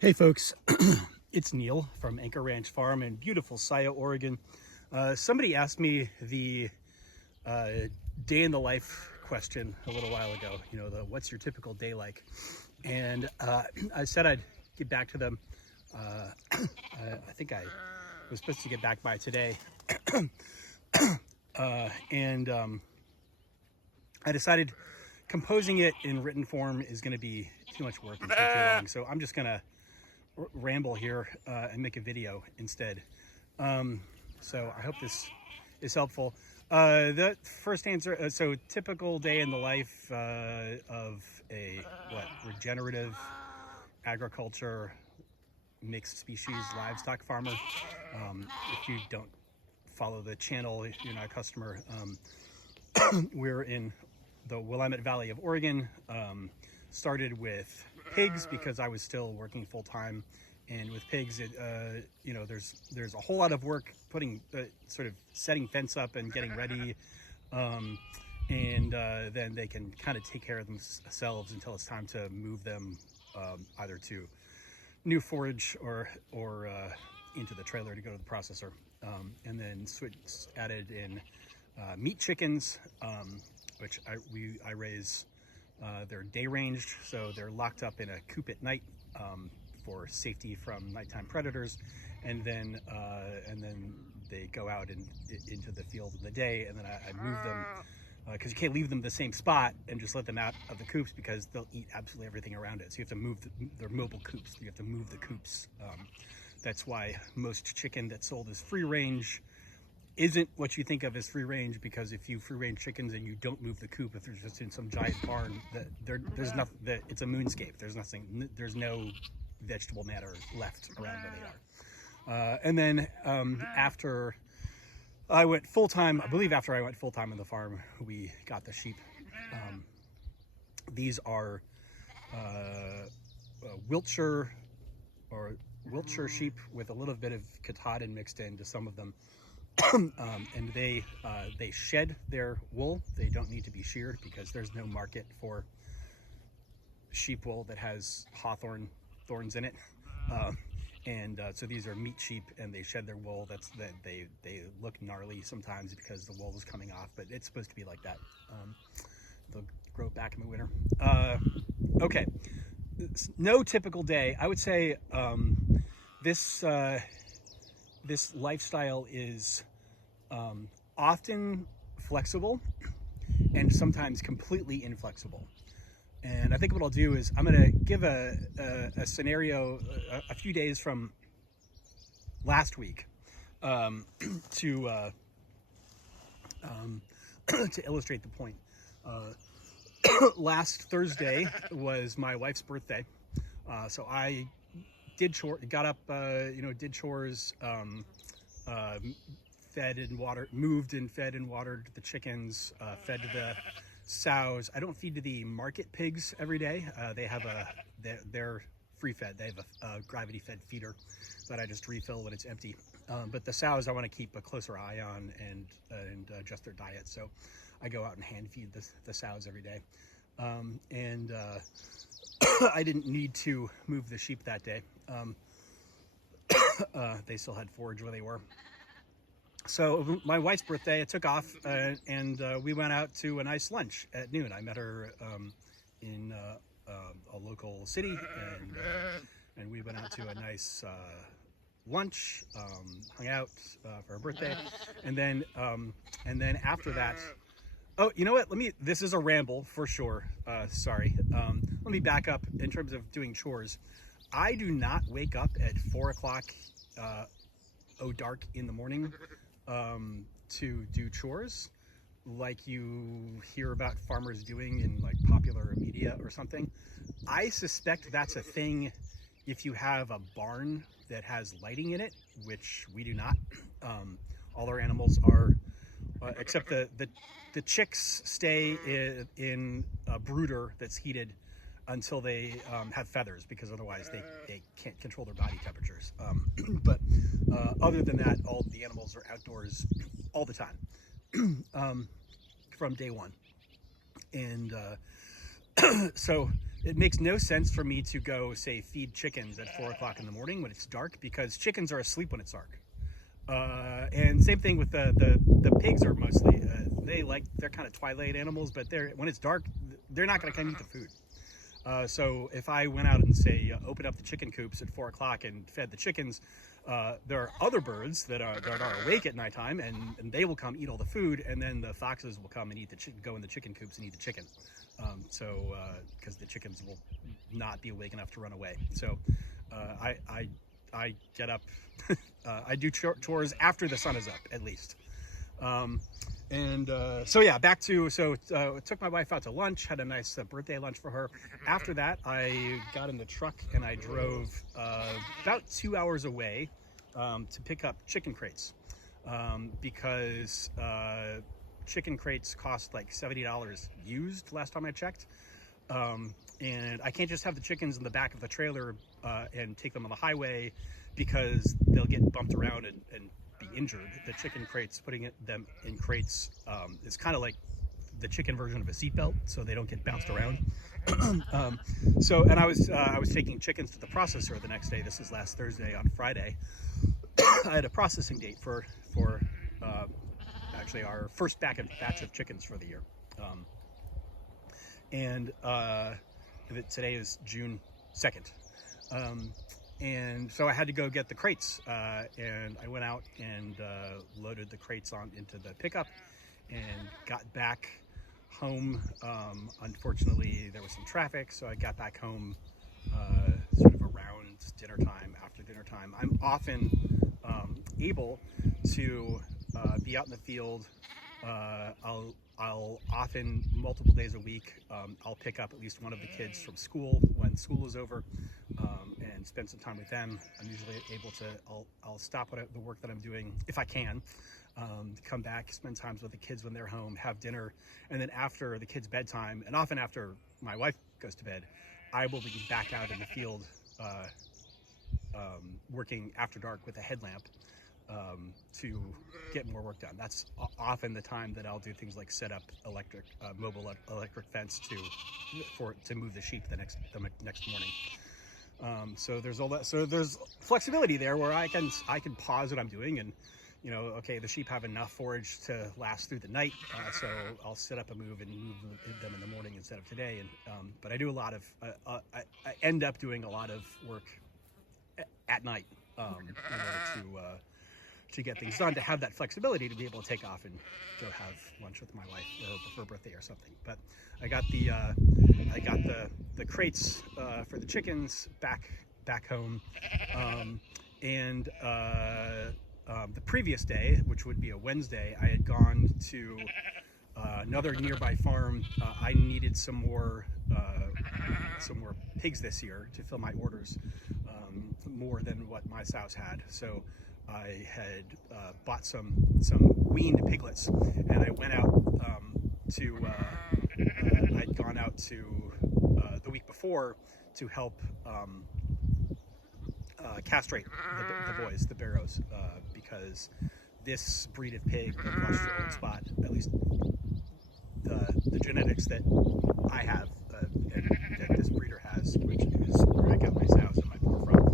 Hey folks, it's Neil from Anchor Ranch Farm in beautiful Saya, Oregon. Somebody asked me the day in the life question a little while ago, what's your typical day like? And I said I'd get back to them. I think I was supposed to get back by today. And I decided composing it in written form is going to be too much work and take too long. So I'm just going to ramble here and make a video instead. So I hope this is helpful. The first answer, so typical day in the life of a regenerative agriculture mixed species livestock farmer. If you don't follow the channel, if you're not a customer, we're in the Willamette Valley of Oregon. Started with pigs because I was still working full-time, and with pigs there's a whole lot of work putting sort of setting fence up and getting ready, and then they can kind of take care of themselves until it's time to move them either to new forage or into the trailer to go to the processor, and then added in meat chickens, which I raise. They're day ranged, so they're locked up in a coop at night for safety from nighttime predators, and then they go out into the field in the day, and then I move them because you can't leave them in the same spot and just let them out of the coops because they'll eat absolutely everything around it. So you have to move they're mobile coops. You have to move the coops. That's why most chicken that's sold as free range isn't what you think of as free range, because if you free range chickens and you don't move the coop, if they're just in some giant barn, there's nothing, it's a moonscape. There's no vegetable matter left around where they are. And then after I went full-time, after I went full-time on the farm, we got the sheep. These are Wiltshire sheep with a little bit of Katahdin mixed into some of them. And they shed their wool. They don't need to be sheared because there's no market for sheep wool that has hawthorn thorns in it. So these are meat sheep, and they shed their wool. They look gnarly sometimes because the wool is coming off, but it's supposed to be like that. They'll grow back in the winter. Okay, no typical day. I would say this lifestyle is often flexible and sometimes completely inflexible. And I think what I'll do is I'm going to give a scenario a few days from last week to illustrate the point. Last Thursday was my wife's birthday, so I got up, did chores, fed and watered, moved and fed and watered the chickens, fed the sows. I don't feed to the market pigs every day. They're free fed. They have a gravity fed feeder that I just refill when it's empty. But the sows I want to keep a closer eye on and adjust their diet. So I go out and hand feed the sows every day. I didn't need to move the sheep that day. They still had forage where they were. So my wife's birthday, it took off, and we went out to a nice lunch at noon. I met her in a local city, and we went out to a nice lunch, hung out for her birthday, and then after that, oh, you know what? This is a ramble for sure. Sorry. Let me back up in terms of doing chores. I do not wake up at 4 o'clock, dark in the morning, to do chores like you hear about farmers doing in like popular media or something. I suspect that's a thing if you have a barn that has lighting in it, which we do not. All our animals are, except the chicks stay in a brooder that's heated until they have feathers, because otherwise they can't control their body temperatures. But other than that, all the animals are outdoors all the time, from day one. And So it makes no sense for me to go, say, feed chickens at 4 o'clock in the morning when it's dark, because chickens are asleep when it's dark. And same thing with the pigs are mostly, they're kind of twilight animals, but when it's dark, they're not going to come eat the food. So if I went out and say open up the chicken coops at 4 o'clock and fed the chickens, there are other birds that are awake at nighttime, and they will come eat all the food, and then the foxes will come and go in the chicken coops and eat the chicken. Because the chickens will not be awake enough to run away. So I get up, I do chores after the sun is up, at least. So yeah, took my wife out to lunch, had a nice birthday lunch for her. After that, I got in the truck and I drove about 2 hours away to pick up chicken crates, because chicken crates cost like $70 used last time I checked. And I can't just have the chickens in the back of the trailer and take them on the highway, because they'll get bumped around and be injured. The chicken crates, putting them in crates is kind of like the chicken version of a seatbelt, so they don't get bounced around. I was taking chickens to the processor the next day. This is last Thursday. On Friday, I had a processing date for actually our first batch of chickens for the year. Today is June 2nd. And so I had to go get the crates, and I went out and loaded the crates into the pickup and got back home. Unfortunately, there was some traffic, so I got back home sort of around dinner time, after dinner time. I'm often able to be out in the field. I'll often, multiple days a week, I'll pick up at least one of the kids from school when school is over, and spend some time with them. I'm usually able to, I'll stop the work that I'm doing, if I can, come back, spend time with the kids when they're home, have dinner, and then after the kids' bedtime, and often after my wife goes to bed, I will be back out in the field working after dark with a headlamp, to get more work done. That's often the time that I'll do things like set up mobile electric fence to move the sheep the next morning. So there's all that. So there's flexibility there where I can pause what I'm doing, and okay, the sheep have enough forage to last through the night, so I'll set up a move and move them in the morning instead of today. And but I do a lot of I end up doing a lot of work at night in order to get things done, to have that flexibility to be able to take off and go have lunch with my wife for her birthday or something. But I got the crates for the chickens back home, and the previous day, which would be a Wednesday, I had gone to another nearby farm. I needed some more pigs this year to fill my orders, more than what my sows had. So I had bought some weaned piglets, and I went out I'd gone out to the week before to help castrate the boys, the barrows, because this breed of pig, the cluster old spot, at least the genetics that I have and that this breeder has, which is where I got my sows and my boar from,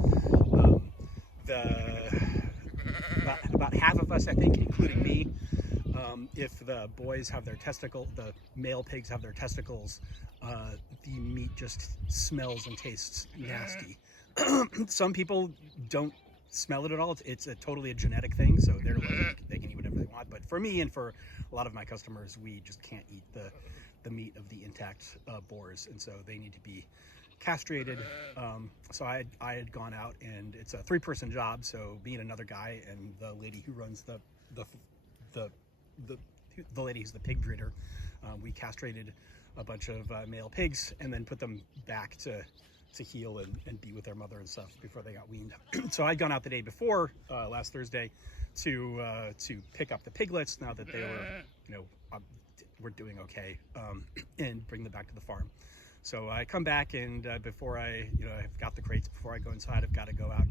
about half of us, I think, including me, if the boys have the male pigs have their testicles, the meat just smells and tastes nasty. Some people don't smell it at all. It's totally a genetic thing, so they can eat whatever they want. But for me and for a lot of my customers, we just can't eat the meat of the intact boars, and so they need to be castrated. So I had gone out, and it's a 3-person job. So me and another guy and the lady who runs the lady who's the pig breeder, we castrated a bunch of male pigs and then put them back to heal and be with their mother and stuff before they got weaned. So I'd gone out the day before, last Thursday, to pick up the piglets now that they were doing okay, and bring them back to the farm. So I come back, and before I've got the crates, before I go inside, I've got to go out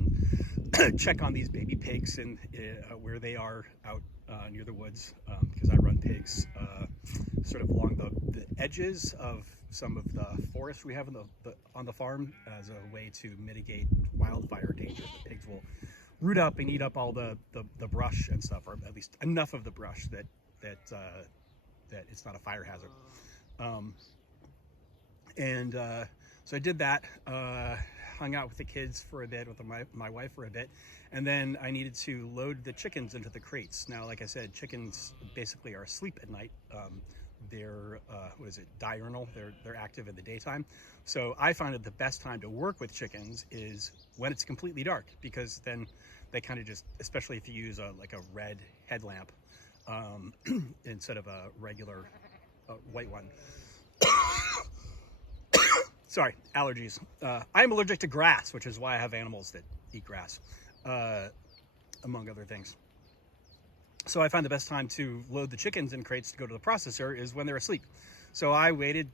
and check on these baby pigs and where they are out near the woods, because I run pigs sort of along the edges of some of the forest we have on the farm as a way to mitigate wildfire danger. The pigs will root up and eat up all the brush and stuff, or at least enough of the brush that it's not a fire hazard. So I did that, hung out with the kids for a bit, with my wife for a bit, and then I needed to load the chickens into the crates. Now, like I said, chickens basically are asleep at night. They're diurnal. They're active in the daytime. So I found that the best time to work with chickens is when it's completely dark, because then they kind of just, especially if you use a red headlamp instead of a regular white one. Sorry, allergies. I'm allergic to grass, which is why I have animals that eat grass, among other things. So I find the best time to load the chickens in crates to go to the processor is when they're asleep. So I waited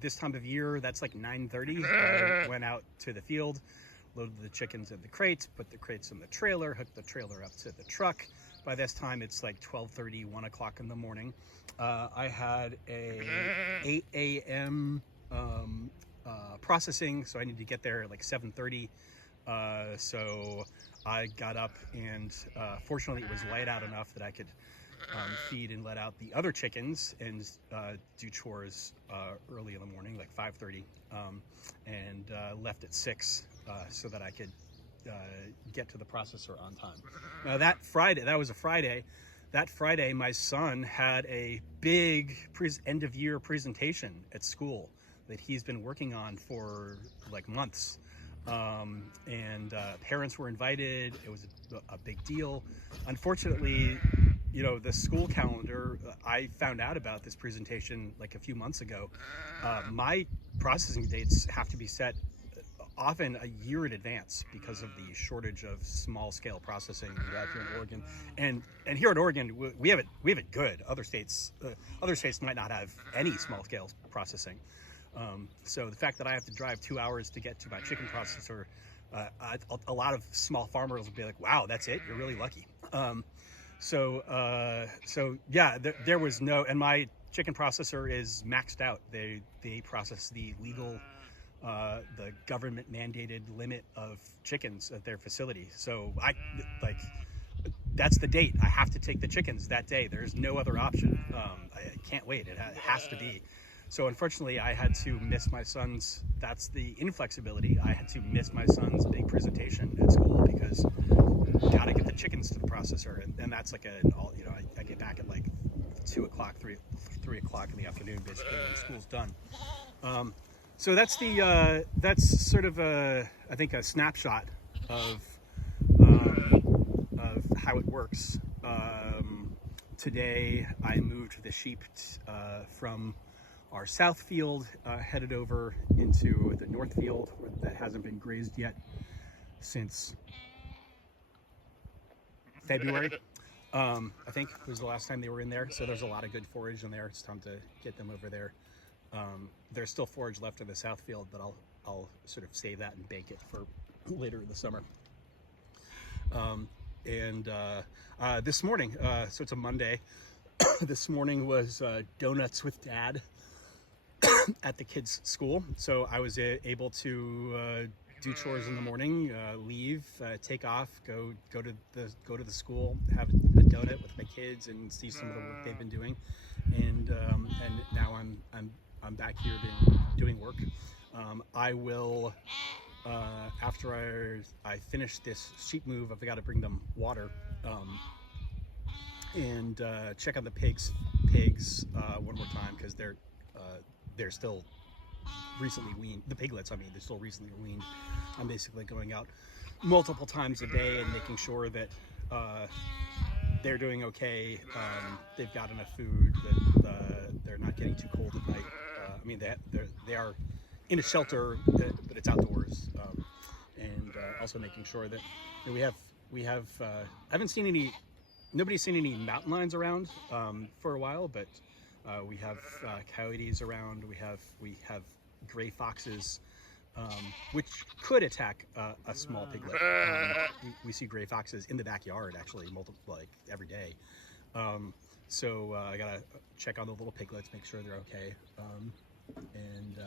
this time of year, that's like 9:30. I went out to the field, loaded the chickens in the crates, put the crates in the trailer, hooked the trailer up to the truck. By this time, it's like 12:30, 1 o'clock in the morning. I had a 8 a.m. Processing, so I need to get there at like 7:30. So I got up, and fortunately it was light out enough that I could feed and let out the other chickens and do chores early in the morning, like 5:30, and left at 6 so that I could get to the processor on time. Now that was a Friday. That Friday, my son had a big end of year presentation at school that he's been working on for like months. And parents were invited. It was a big deal. Unfortunately, the school calendar, I found out about this presentation like a few months ago. My processing dates have to be set often a year in advance because of the shortage of small scale processing we have here in Oregon. And here in Oregon, we have it good. Other states might not have any small scale processing. So the fact that I have to drive 2 hours to get to my chicken processor, a lot of small farmers will be like, wow, that's it? You're really lucky. So yeah, there was no, and my chicken processor is maxed out. They process the legal, the government mandated limit of chickens at their facility. So that's the date. I have to take the chickens that day. There's no other option. I can't wait. It has to be. So unfortunately, I had to miss my son's, that's the inflexibility. I had to miss my son's big presentation at school because gotta get the chickens to the processor. And that's like I get back at like 2 o'clock, 3 o'clock in the afternoon, basically when school's done. So that's sort of I think a snapshot of how it works. Today I moved the sheep from our south field, headed over into the north field that hasn't been grazed yet since February. I think was the last time they were in there. So there's a lot of good forage in there. It's time to get them over there. There's still forage left in the south field, but I'll sort of save that and bake it for later in the summer. This morning, so it's a Monday, this morning was donuts with Dad at the kids' school. So I was able to do chores in the morning, leave, take off, go to the school, have a donut with my kids, and see some of the work they've been doing. And now I'm back here doing work. I will, after I finish this sheep move, I've got to bring them water, and check on the pigs one more time, because they're still recently weaned. The piglets, they're still recently weaned. I'm basically going out multiple times a day and making sure that they're doing okay. They've got enough food, that they're not getting too cold at night. They are in a shelter, but it's outdoors, and also making sure that we have. I haven't seen any. Nobody's seen any mountain lions around for a while, but we have coyotes around. We have gray foxes, which could attack a small piglet. We see gray foxes in the backyard, actually, every day. So I gotta check on the little piglets, make sure they're okay. And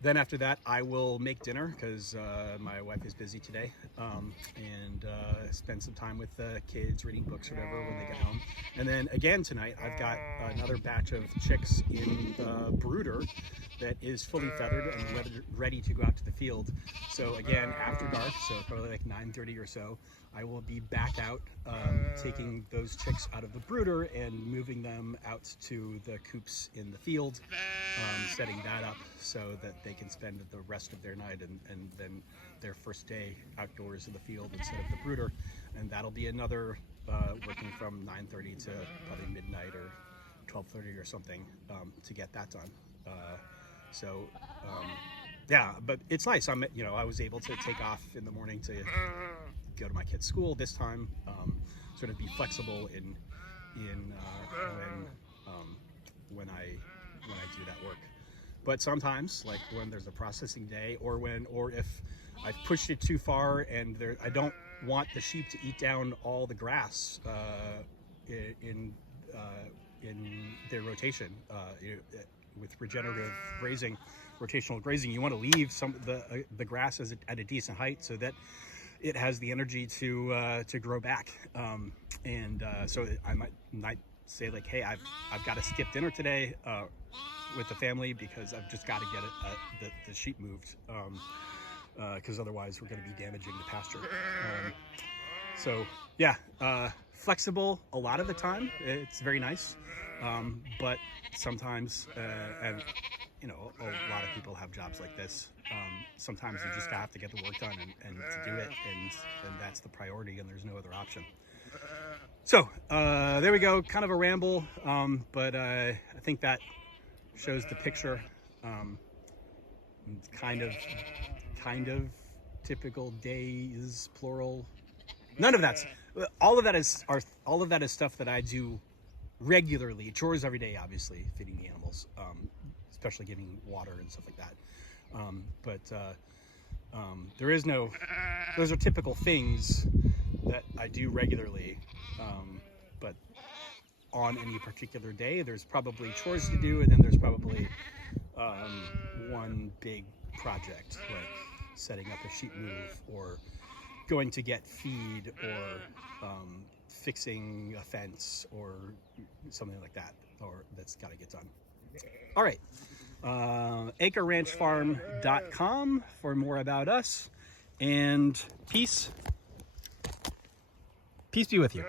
then after that, I will make dinner because my wife is busy today, and spend some time with the kids reading books or whatever when they get home. And then again tonight, I've got another batch of chicks in the brooder that is fully feathered and ready to go out to the field. So again, after dark, so probably like 9:30 or so, I will be back out, taking those chicks out of the brooder and moving them out to the coops in the field, setting that up so that they can spend the rest of their night and then their first day outdoors in the field instead of the brooder. And that'll be another working from 9:30 to probably midnight or 12:30 or something, to get that done. Yeah, but it's nice. I was able to take off in the morning to go to my kid's school this time, sort of be flexible in when I do that work. But sometimes, like when there's a processing day, or if I've pushed it too far and I don't want the sheep to eat down all the grass in their rotation. With regenerative grazing, rotational grazing, you want to leave some of the grass at a decent height so that it has the energy to grow back. So I might say like, hey, I've got to skip dinner today with the family because I've just got to get the sheep moved, because otherwise we're going to be damaging the pasture. Flexible a lot of the time. It's very nice, but sometimes, and a lot of people have jobs like this. Sometimes you just have to get the work done and to do it, and that's the priority, and there's no other option. So there we go, kind of a ramble, but I think that shows the picture. Kind of typical days, plural. None of that's, all of that is stuff that I do regularly, chores every day, obviously, feeding the animals, especially giving water and stuff like that. There is no, those are typical things that I do regularly, but on any particular day, there's probably chores to do, and then there's probably one big project, like setting up a sheep move, or going to get feed, or fixing a fence, or something like that, or that's got to get done. All right, acreranchfarm.com for more about us, and peace be with you.